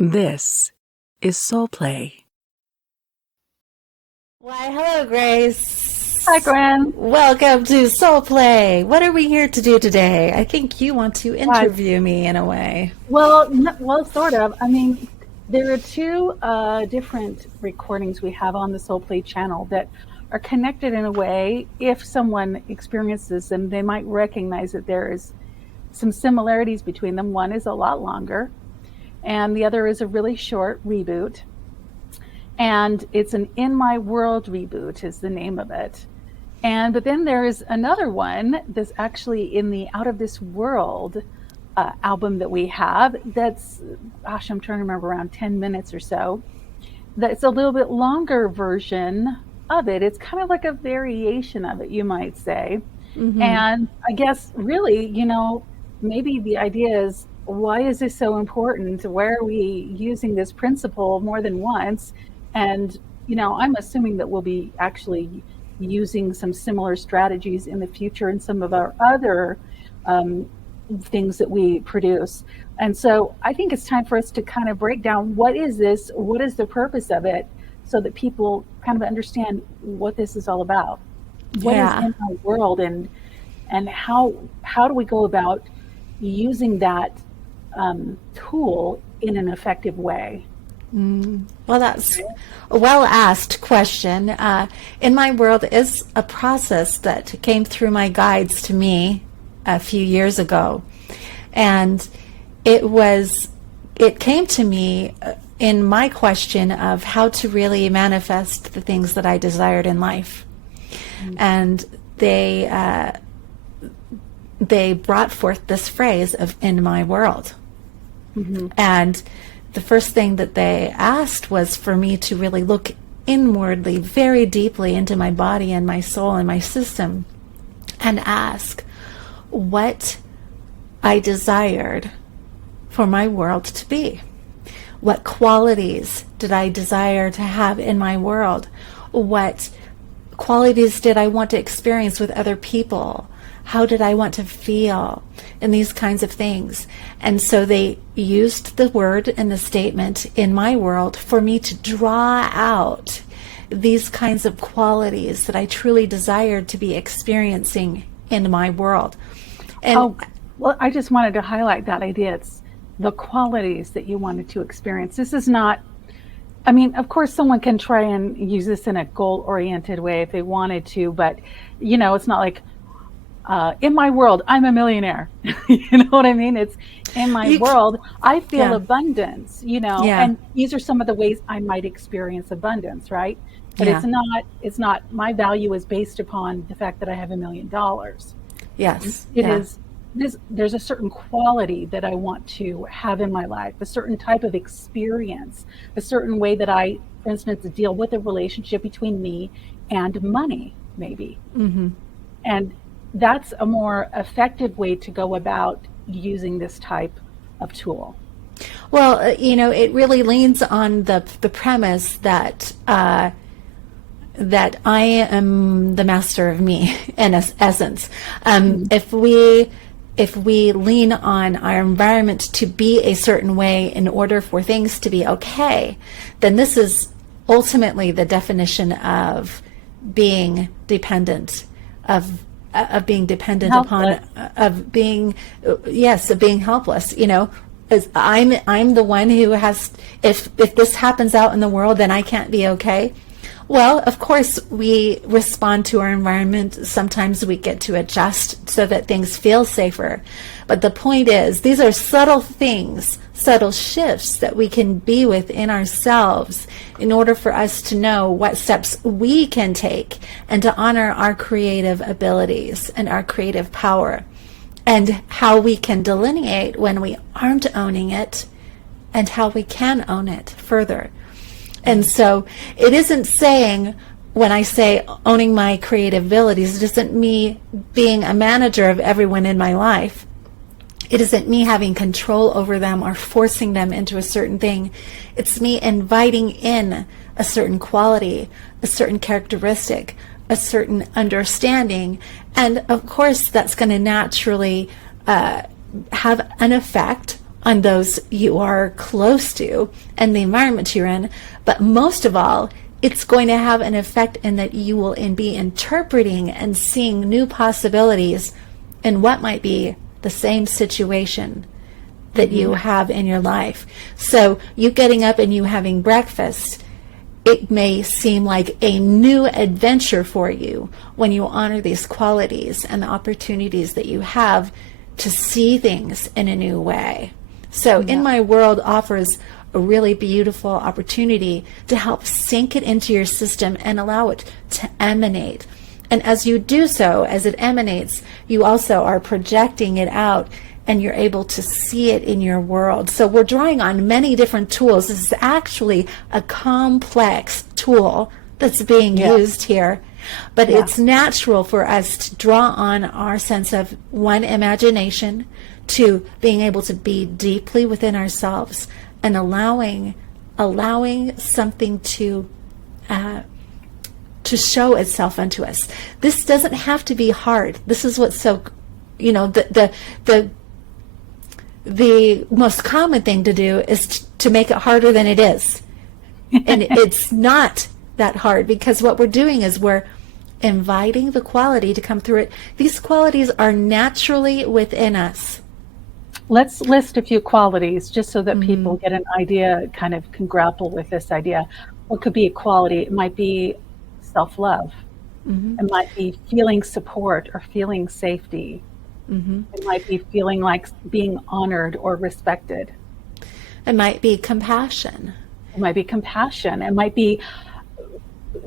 This is Soulplay. Why, hello, Grace. Hi, Gwen. Welcome to Soulplay. What are we here to do today? I think you want to interview me in a way. Well, sort of. I mean, there are two different recordings we have on the Soulplay channel that are connected in a way. If someone experiences them, they might recognize that there is some similarities between them. One is a lot longer, and the other is a really short reboot. And it's an In My World reboot is the name of it. But then there is another one that's actually in the Out of This World album that we have. That's, gosh, I'm trying to remember, around 10 minutes or so. That's a little bit longer version of it. It's kind of like a variation of it, you might say. Mm-hmm. And I guess really, maybe the idea is, why is this so important? Why are we using this principle more than once? And, I'm assuming that we'll be actually using some similar strategies in the future in some of our other things that we produce. And so I think it's time for us to kind of break down, what is this? What is the purpose of it? So that people kind of understand what this is all about. What is In My World, and how do we go about using that tool in an effective way? Well, that's a well-asked question. In My World is a process that came through my guides to me a few years ago. And it came to me in my question of how to really manifest the things that I desired in life. Mm-hmm. And they brought forth this phrase of In My World. Mm-hmm. And the first thing that they asked was for me to really look inwardly, very deeply into my body and my soul and my system, and ask what I desired for my world to be. What qualities did I desire to have in my world? What qualities did I want to experience with other people? How did I want to feel? And these kinds of things. And so they used the word and the statement In My World for me to draw out these kinds of qualities that I truly desired to be experiencing in my world. And I just wanted to highlight that idea. It's the qualities that you wanted to experience. This is not, of course someone can try and use this in a goal-oriented way if they wanted to, but it's not like, in my world, I'm a millionaire. You know what I mean? It's in my world, I feel abundance, and these are some of the ways I might experience abundance, right? But it's not, my value is based upon the fact that I have $1 million. Yes. It is, there's a certain quality that I want to have in my life, a certain type of experience, a certain way that I, for instance, deal with a relationship between me and money, maybe. Mm-hmm. And that's a more effective way to go about using this type of tool. Well, it really leans on the premise that that I am the master of me in essence. If we lean on our environment to be a certain way in order for things to be okay, then this is ultimately the definition of being dependent, of being dependent helpless. of being helpless. As I'm the one who has, if this happens out in the world, then I can't be okay. Well, of course, we respond to our environment. Sometimes we get to adjust so that things feel safer. But the point is, these are subtle things, subtle shifts that we can be within ourselves in order for us to know what steps we can take and to honor our creative abilities and our creative power, and how we can delineate when we aren't owning it and how we can own it further. And so it isn't saying, when I say owning my creative abilities, it isn't me being a manager of everyone in my life. It isn't me having control over them or forcing them into a certain thing. It's me inviting in a certain quality, a certain characteristic, a certain understanding. And of course, that's going to naturally have an effect on those you are close to and the environment you're in. But most of all, it's going to have an effect in that you will be interpreting and seeing new possibilities in what might be the same situation that you have in your life. So you getting up and you having breakfast, it may seem like a new adventure for you when you honor these qualities and the opportunities that you have to see things in a new way. So In My World offers a really beautiful opportunity to help sink it into your system and allow it to emanate. And as you do so, as it emanates, you also are projecting it out and you're able to see it in your world. So we're drawing on many different tools. This is actually a complex tool that's being used here. But it's natural for us to draw on our sense of one, imagination, two, being able to be deeply within ourselves and allowing something to show itself unto us. This doesn't have to be hard. This is what's so, the most common thing to do is to make it harder than it is. And it's not that hard, because what we're doing is we're inviting the quality to come through it. These qualities are naturally within us. Let's list a few qualities just so that people get an idea, kind of can grapple with this idea. What could be a quality? It might be self-love. It might be feeling support or feeling safety. It might be feeling like being honored or respected. It might be compassion. It might be compassion. It might be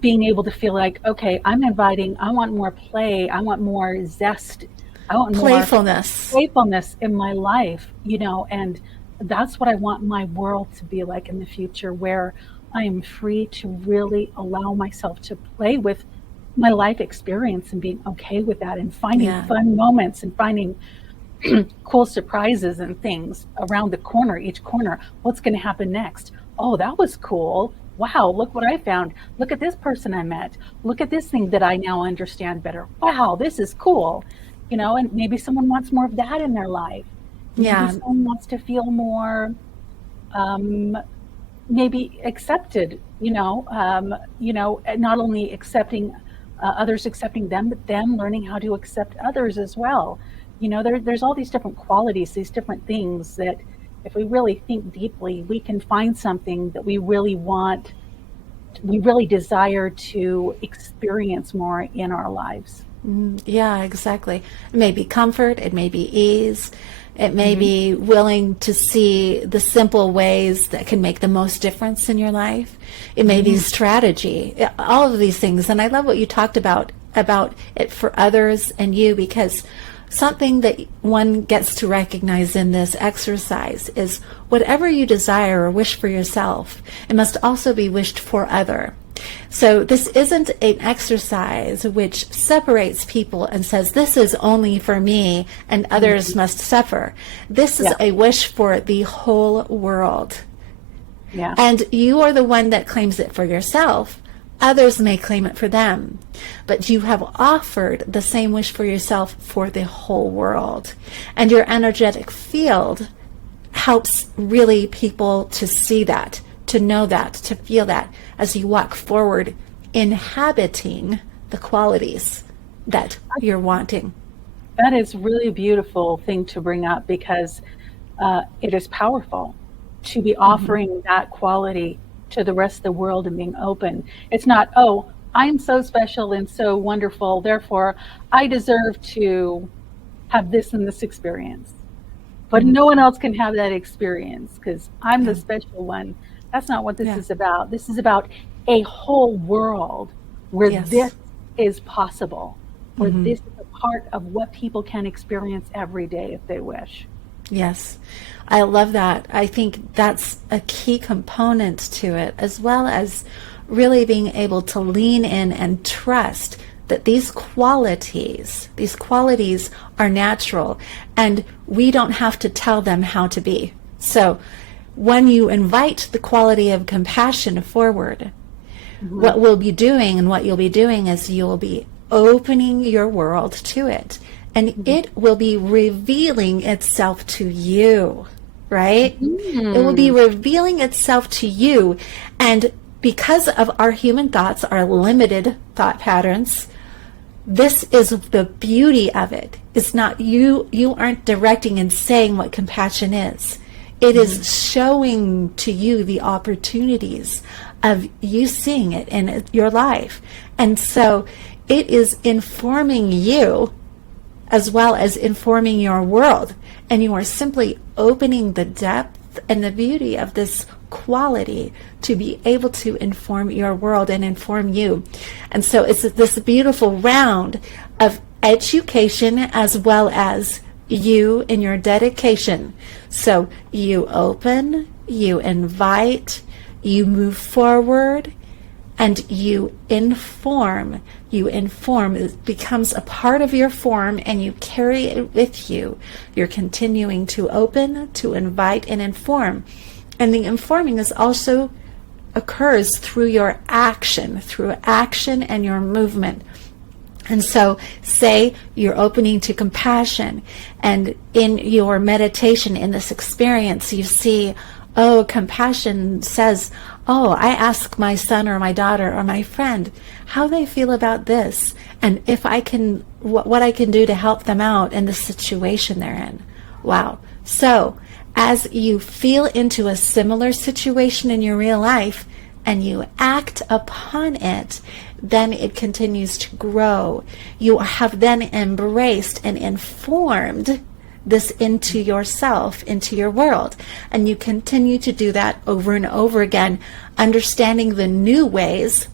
being able to feel like, okay, I want more play. I want more zest. I want playfulness. more playfulness in my life, and that's what I want my world to be like in the future, where I am free to really allow myself to play with my life experience and being okay with that, and finding fun moments and finding cool surprises and things around the corner, each corner. What's going to happen next? Oh, that was cool. Wow, look what I found. Look at this person I met. Look at this thing that I now understand better. Wow, this is cool. And maybe someone wants more of that in their life. Maybe someone wants to feel more maybe accepted, not only accepting others, accepting them, but them learning how to accept others as well. There's all these different qualities, these different things that if we really think deeply, we can find something that we really want, we really desire to experience more in our lives. Yeah, exactly. It may be comfort, it may be ease, it may be willing to see the simple ways that can make the most difference in your life. It may be strategy, all of these things. And I love what you talked about it for others and you, because something that one gets to recognize in this exercise is whatever you desire or wish for yourself, it must also be wished for other. So this isn't an exercise which separates people and says, this is only for me and others must suffer. This is a wish for the whole world. Yeah. And you are the one that claims it for yourself. Others may claim it for them. But you have offered the same wish for yourself for the whole world. And your energetic field helps really people to see that, to know that, to feel that as you walk forward, inhabiting the qualities that you're wanting. That is really a beautiful thing to bring up, because it is powerful to be offering that quality to the rest of the world and being open. It's not, oh, I'm so special and so wonderful, therefore I deserve to have this and this experience. But no one else can have that experience because I'm the special one. That's not what this is about. This is about a whole world where this is possible, where this is a part of what people can experience every day if they wish. Yes, I love that. I think that's a key component to it, as well as really being able to lean in and trust that these qualities are natural and we don't have to tell them how to be. So when you invite the quality of compassion forward, what we'll be doing and what you'll be doing is you'll be opening your world to it, and it will be revealing itself to you. right? It will be revealing itself to you. And because of our human thoughts, our limited thought patterns, this is the beauty of it. It's not you aren't directing and saying what compassion is. It is showing to you the opportunities of you seeing it in your life. And so it is informing you as well as informing your world. And you are simply opening the depth and the beauty of this quality to be able to inform your world and inform you. And so it's this beautiful round of education as well as you and your dedication. So you open, you invite, you move forward, and you inform. You inform. It becomes a part of your form, and you carry it with you. You're continuing to open, to invite, and inform. And the informing is also occurs through your action and your movement. And so say you're opening to compassion, and in your meditation, in this experience, you see, oh, compassion says, oh, I ask my son or my daughter or my friend how they feel about this, and if I can, what I can do to help them out in the situation they're in. Wow. So as you feel into a similar situation in your real life and you act upon it, then it continues to grow. You have then embraced and informed this into yourself, into your world. And you continue to do that over and over again, understanding the new ways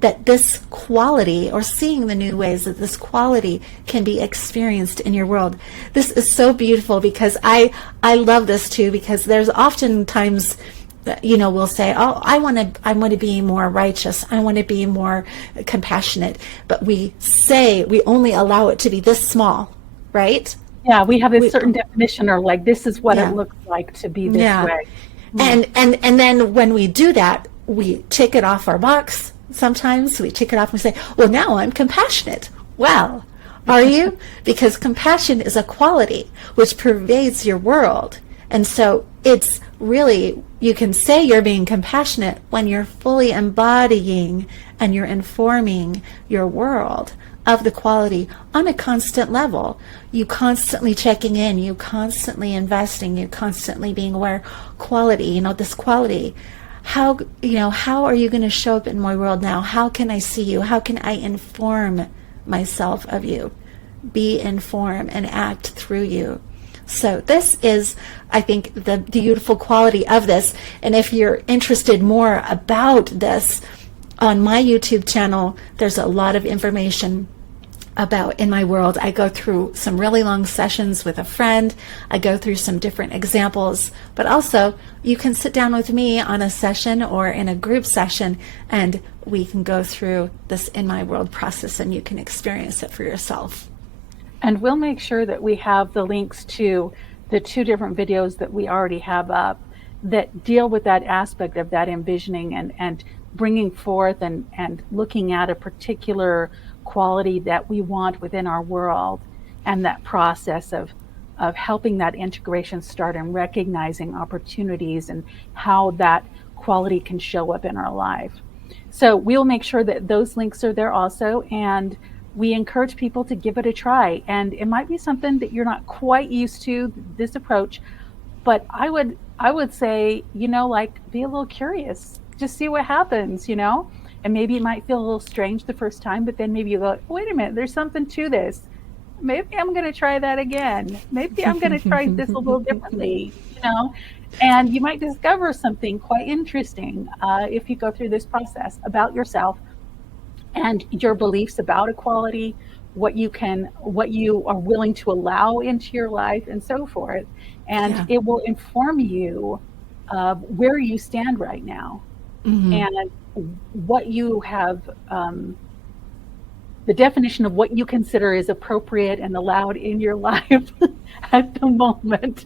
that this quality, or seeing the new ways that this quality can be experienced in your world. This is so beautiful, because I love this too, because there's often times that, we'll say, oh, I want to be more righteous. I want to be more compassionate. But we only allow it to be this small, right? Yeah, we have a certain definition, or like, this is what it looks like to be this way. And then when we do that, we tick it off our box. Sometimes we tick it off and we say, well, now I'm compassionate. Well, are you? Because compassion is a quality which pervades your world. And so it's really, you can say you're being compassionate when you're fully embodying and you're informing your world of the quality on a constant level. You constantly checking in, you constantly investing, you constantly being aware. Quality, this quality. How are you going to show up in my world now? How can I see you? How can I inform myself of you? Be informed and act through you. So this is, I think, the beautiful quality of this. And if you're interested more about this, on my YouTube channel, there's a lot of information about in my world. I go through some really long sessions with a friend. I go through some different examples, but also you can sit down with me on a session or in a group session, and we can go through this in my world process, and you can experience it for yourself. And we'll make sure that we have the links to the 2 different videos that we already have up that deal with that aspect of that envisioning and bringing forth and looking at a particular quality that we want within our world, and that process of helping that integration start and recognizing opportunities and how that quality can show up in our life. So we'll make sure that those links are there also, and we encourage people to give it a try. And it might be something that you're not quite used to, this approach, but I would say, be a little curious, just see what happens, and maybe it might feel a little strange the first time, but then maybe you go, wait a minute, there's something to this. Maybe I'm going to try that again. Maybe I'm going to try this a little differently, and you might discover something quite interesting if you go through this process about yourself and your beliefs about equality, what you are willing to allow into your life, and so forth. And it will inform you of where you stand right now. And what you have, the definition of what you consider is appropriate and allowed in your life at the moment.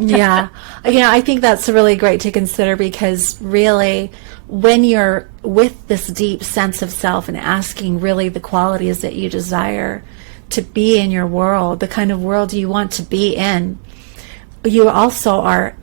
Yeah, I think that's really great to consider, because really, when you're with this deep sense of self and asking really the qualities that you desire to be in your world, the kind of world you want to be in, you also are,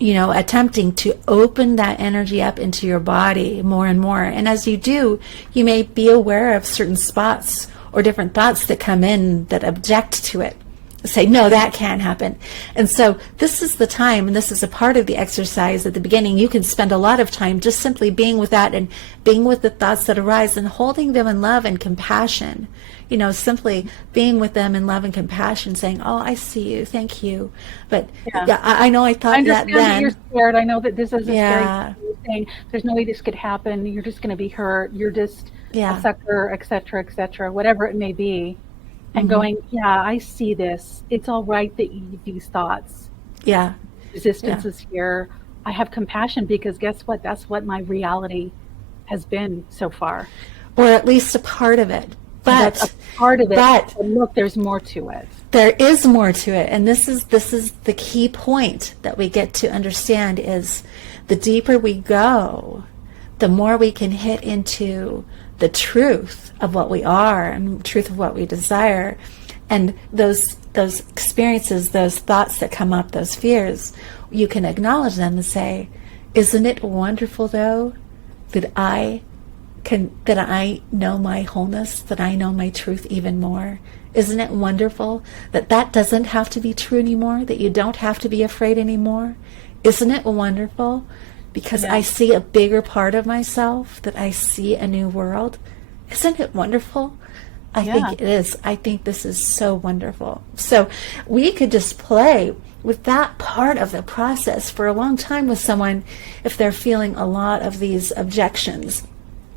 attempting to open that energy up into your body more and more. And as you do, you may be aware of certain spots or different thoughts that come in that object to it. Say, no, that can't happen. And so this is the time, and this is a part of the exercise at the beginning. You can spend a lot of time just simply being with that and being with the thoughts that arise and holding them in love and compassion. Simply being with them in love and compassion, saying, oh, I see you, thank you. But yeah, I know I thought I that understand then. that you're scared. I know that this is a Yeah. scary thing. There's no way this could happen. You're just going to be hurt. You're just Yeah. a sucker, et cetera, whatever it may be. And going, yeah, I see this. It's all right that these thoughts, Yeah. resistance is here. I have compassion because guess what? That's what my reality has been so far. Or at least a part of it. But That's a part of it. But look, there's more to it. there is more to it. And this is the key point that we get to understand is the deeper we go, the more we can hit into the truth of what we are and truth of what we desire. And those experiences, those thoughts that come up, those fears, you can acknowledge them and say, isn't it wonderful though that I know my wholeness, that I know my truth even more? Isn't it wonderful that that doesn't have to be true anymore, that you don't have to be afraid anymore? Isn't it wonderful? Because I see a bigger part of myself, that I see a new world. Isn't it wonderful? I think it is. I think this is so wonderful. So we could just play with that part of the process for a long time with someone if they're feeling a lot of these objections.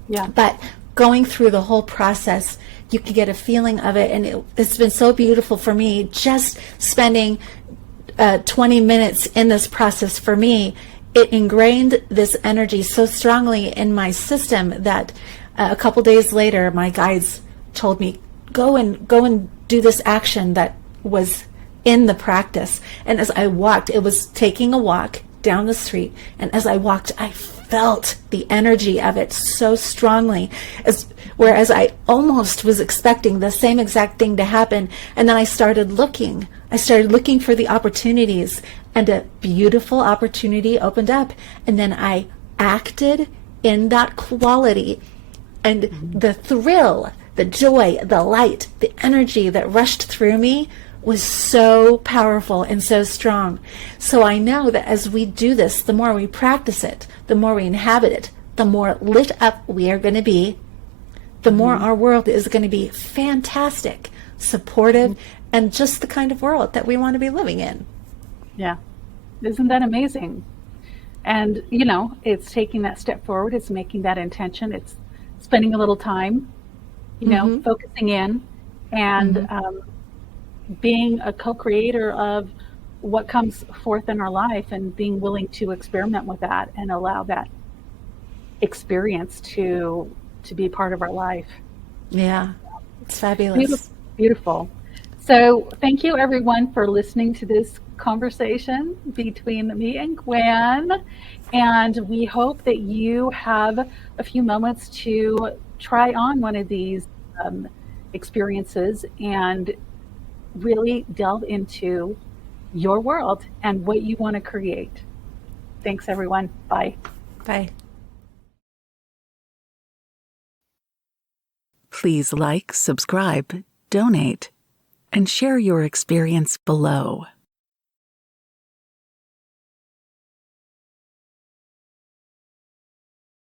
Yeah. But going through the whole process, you can get a feeling of it. And it's been so beautiful for me just spending 20 minutes in this process. For me, it ingrained this energy so strongly in my system that a couple days later, my guides told me, go and do this action that was in the practice. And as I walked, it was taking a walk down the street. And as I walked, I felt the energy of it so strongly, whereas I almost was expecting the same exact thing to happen. And then I started looking for the opportunities, and a beautiful opportunity opened up. And then I acted in that quality, and the thrill, the joy, the light, the energy that rushed through me was so powerful and so strong. So I know that as we do this, the more we practice it, the more we inhabit it, the more lit up we are going to be, the more our world is going to be fantastic, supportive, and just the kind of world that we want to be living in. Yeah. Isn't that amazing? And, it's taking that step forward. It's making that intention. It's spending a little time, focusing in and being a co-creator of what comes forth in our life, and being willing to experiment with that and allow that experience to be part of our life. Yeah, it's fabulous. Beautiful. So thank you everyone for listening to this conversation between me and Gwen. And we hope that you have a few moments to try on one of these experiences and really delve into your world and what you want to create. Thanks everyone. Bye. Bye. Please like, subscribe, donate, and share your experience below.